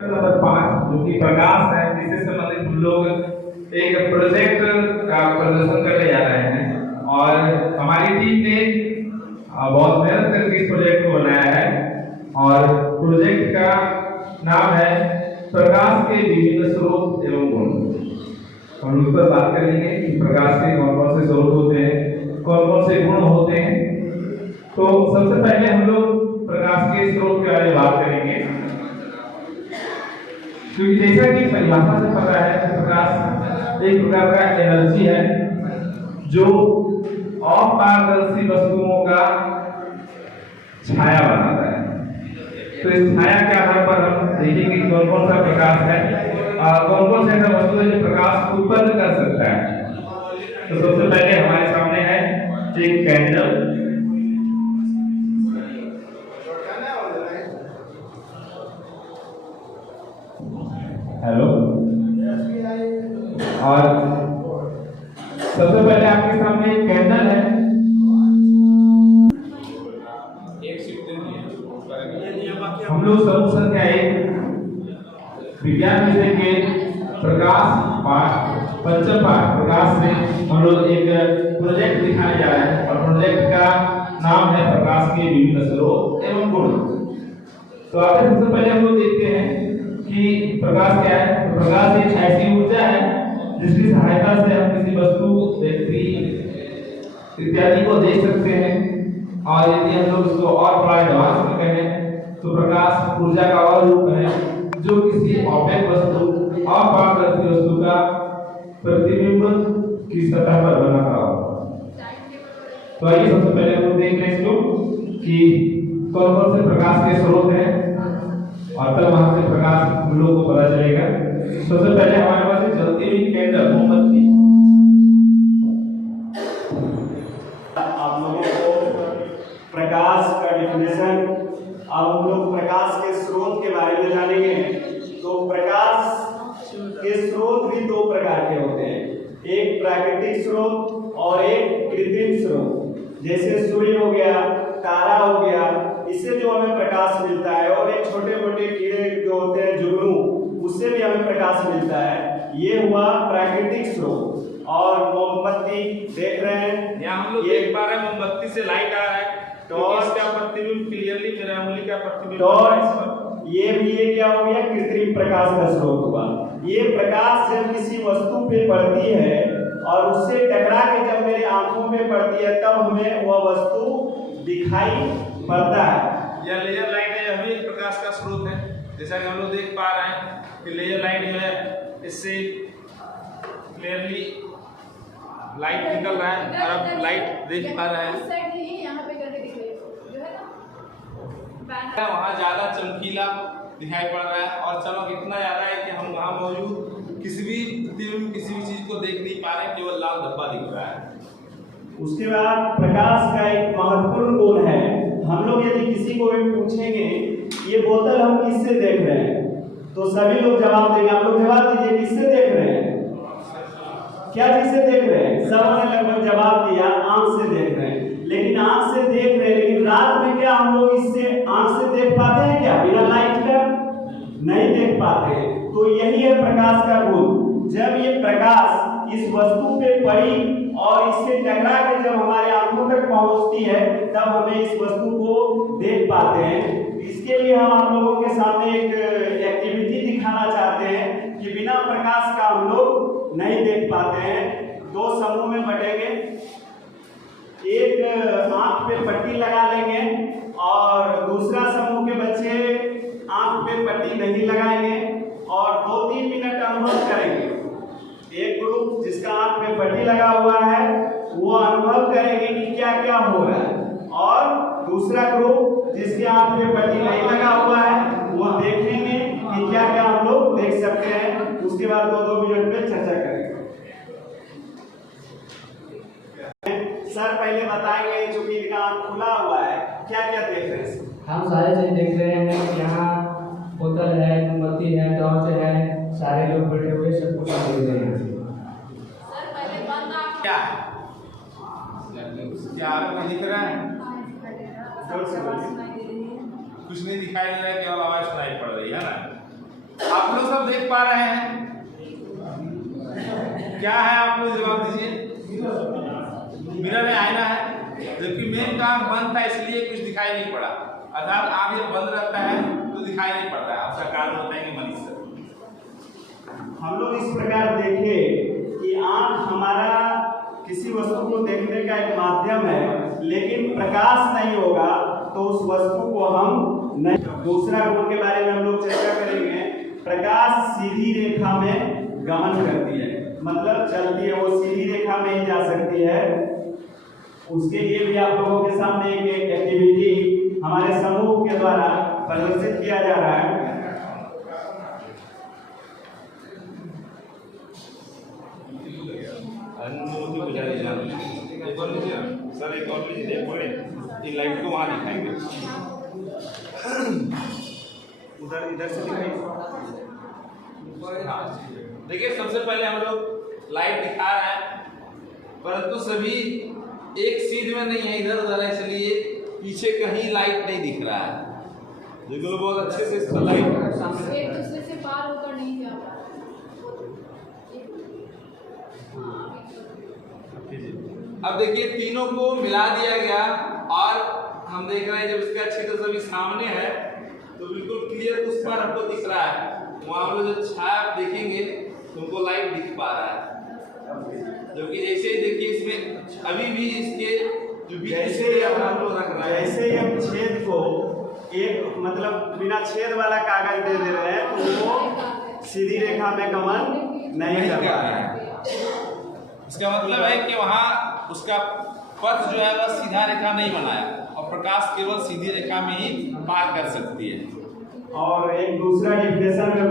Number 5 जो कि प्रकाश है, जिससे संबंधित हम लोग एक प्रोजेक्ट का प्रदर्शन करने जा रहे हैं और हमारी टीम ने बहुत मेहनत करके इस प्रोजेक्ट को बनाया है और प्रोजेक्ट का नाम है प्रकाश के विभिन्न स्रोत एवं गुण। हम उस पर बात करेंगे कि प्रकाश के कौन कौन से स्रोत होते हैं, कौन कौन से गुण होते हैं। तो सबसे पहले हम लोग प्रकाश के स्रोत के बारे में बात करेंगे, क्योंकि जैसा कि परिभाषा से पता है कि प्रकाश एक प्रकार का एनर्जी है जो अपारदर्शी वस्तुओं का छाया बनाता है। तो इस छाया के आधार पर हम देखेंगे कौन कौन सा प्रकाश है और कौन कौन से ऐसा वस्तु है जो प्रकाश उत्पन्न कर सकता है। तो सबसे पहले हमारे सामने है एक कैंडल। हेलो, और सबसे पहले आपके सामने एक कैंडल है। हम लोग समूह संख्या 1 विज्ञान विषय के प्रकाश पाठ पंचम पाठ प्रकाश से हम लोग एक प्रोजेक्ट दिखाने जा रहे हैं और प्रोजेक्ट का नाम है प्रकाश के विभिन्न स्रोत एवं गुण। तो आगे सबसे पहले हम लोग देखते हैं कि प्रकाश क्या है। तो प्रकाश एक ऐसी ऊर्जा है जिसकी सहायता से हम किसी वस्तु, व्यक्ति इत्यादि को देख सकते हैं। और यदि हम लोग इसको और थोड़ा एडवांस में कहें तो प्रकाश ऊर्जा का और रूप है जो किसी ऑब्जेक्ट वस्तु, अपारदर्शी वस्तु का प्रतिबिंब की सतह पर बना रहा हो। तो आइए सबसे पहले हम लोग देख लें इसको कि कौन कौन से प्रकाश के स्रोत हैं और तब वहां से प्रकाश हम लोग को पता चलेगा। सबसे पहले हमारे पास है जलती हुई कैंडल, मोमबत्ती। आप लोगों को प्रकाश का डिफिनेशन, अब हम लोग प्रकाश के स्रोत के बारे में जानेंगे। तो प्रकाश के स्रोत भी दो प्रकार के होते हैं, एक प्राकृतिक स्रोत और एक कृत्रिम स्रोत। जैसे सूर्य हो गया, तारा हो गया, इससे जो हमें प्रकाश मिलता है, और एक छोटे मोटे कीड़े जो होते हैं जुगनू, उससे भी हमें प्रकाश मिलता है। ये हुआ प्राकृतिक स्रोत। और मोमबत्ती देख रहे हैं, यहाँ हम लोग देख पा रहे हैं मोमबत्ती से लाइट आ रहा है, तो इसका प्रतिबिंब क्लियरली मेरा उंगली का प्रतिबिंब। ये भी ये क्या हो गया, कृत्रिम प्रकाश का स्रोत हुआ। ये प्रकाश जब किसी वस्तु पे पड़ती है और उससे टकरा के जब मेरे आंखों में पड़ती है तब हमें वह वस्तु दिखाई पड़ता है। यह लेजर लाइट है, यह भी एक प्रकाश का स्रोत है। जैसा कि हम लोग देख पा रहे हैं कि लेजर लाइट जो है इससे क्लियरली लाइट निकल रहा है और अब लाइट देख पा रहे हैं। वहाँ ज्यादा चमकीला दिखाई पड़ रहा है और चमक इतना ज्यादा है कि हम वहाँ मौजूद किसी भी चीज को देख नहीं पा रहे, केवल लाल धब्बा दिख रहा है। उसके बाद प्रकाश का एक महत्वपूर्ण गुण है। हम लोग यदि किसी को भी पूछेंगे ये बोतल हम किससे देख रहे हैं, तो सभी लोग जवाब देंगे। आप लोग जवाब दीजिए, किससे देख रहे हैं, क्या चीज से देख रहे हैं? सबने लगभग जवाब दिया, आंख से देख रहे हैं। लेकिन आंख से देख रहे हैं, लेकिन रात में क्या हम लोग इससे आंख से देख पाते हैं क्या? बिना लाइट का नहीं देख पाते हैं। तो यही है प्रकाश का गुण। जब ये प्रकाश इस वस्तु पे पड़ी और इससे टकरा के जब हमारे आंखों तक पहुंचती है तब हमें इस वस्तु को देख पाते हैं। इसके लिए हम आप लोगों के सामने एक एक्टिविटी दिखाना चाहते हैं कि बिना प्रकाश का हम लोग नहीं देख पाते हैं। दो समूह में बटेंगे, एक आंख पे पट्टी लगा लेंगे और दूसरा समूह के बच्चे आंख पे पट्टी नहीं लगाएंगे और 2-3 मिनट अनुभव करेंगे। एक ग्रुप जिसका आंख पे पट्टी लगा हुआ है वो अनुभव करेंगे कि क्या क्या हो रहा है, और दूसरा ग्रुप जिसके आंख पे पट्टी नहीं लगा हुआ है वो देखेंगे कि क्या क्या हम लोग देख सकते हैं। उसके बाद 2-2 मिनट में चर्चा करेंगे। सर पहले बताएंगे, चूंकि इनका आंख खुला हुआ है, क्या क्या देख रहे हैं? हम सारे चीज देख रहे हैं। यहाँ बोतल है, मोमबत्ती है, टॉर्च है, सारे लोग बैठे हुए सब कुछ देख रहे हैं। क्या क्या आपको दिख रहा है? कुछ नहीं दिखाई दे रहा है, केवल आवाज सुनाई पड़ रही है ना। आप लोग सब देख पा रहे हैं क्या है? आप लोग जवाब दीजिए। मिरर है, आईना है। जबकि मेन काम बंद था इसलिए कुछ दिखाई नहीं पड़ा, अर्थात आप ये बंद रहता है तो दिखाई नहीं पड़ता है। आपका कारण बताएंगे मनीष सर। हम लोग इस प्रकार देखें कि आंख हमारा किसी वस्तु को देखने का एक माध्यम है, लेकिन प्रकाश नहीं होगा तो उस वस्तु को हम नहीं। दूसरा गुण के बारे में हम लोग चर्चा करेंगे। प्रकाश सीधी रेखा में गमन करती है, मतलब चलती है, वो सीधी रेखा में ही जा सकती है। उसके लिए भी आप लोगों के सामने एक एक्टिविटी हमारे समूह के द्वारा प्रदर्शित किया जा रहा है। सर एक और लीजिए, इन लाइट को वहां दिखाएंगे, उधर इधर से दिखाइए। देखिए सबसे पहले हम लोग लाइट दिखा रहे हैं, परंतु सभी एक सीध में नहीं है, इधर उधर है, इसलिए पीछे कहीं लाइट नहीं दिख रहा है। देखो बहुत अच्छे से इसका लाइट एक दूसरे से पार होकर नहीं जा रहा। अब देखिए तीनों को मिला दिया गया और हम देख रहे हैं जब इसका क्षेत्र सभी सामने है तो बिल्कुल क्लियर उस पर हमको दिख रहा है। वहाँ हम लोग जो छाया देखेंगे तुमको लाइट दिख पा रहा है, जबकि जैसे ही देखिए इसमें अभी भी इसके जो जैसे हम लोग रख रहे हैं, जैसे हम छेद को एक मतलब बिना छेद वाला कागज दे रहे हैं तो वो सीधी रेखा में गमन नहीं कर रहा है। इसका मतलब है कि वहाँ उसका पथ जो है वह सीधा रेखा नहीं बनाया और प्रकाश केवल सीधी रेखा में ही पार कर सकती है। और एक दूसरा डिफिनेशन में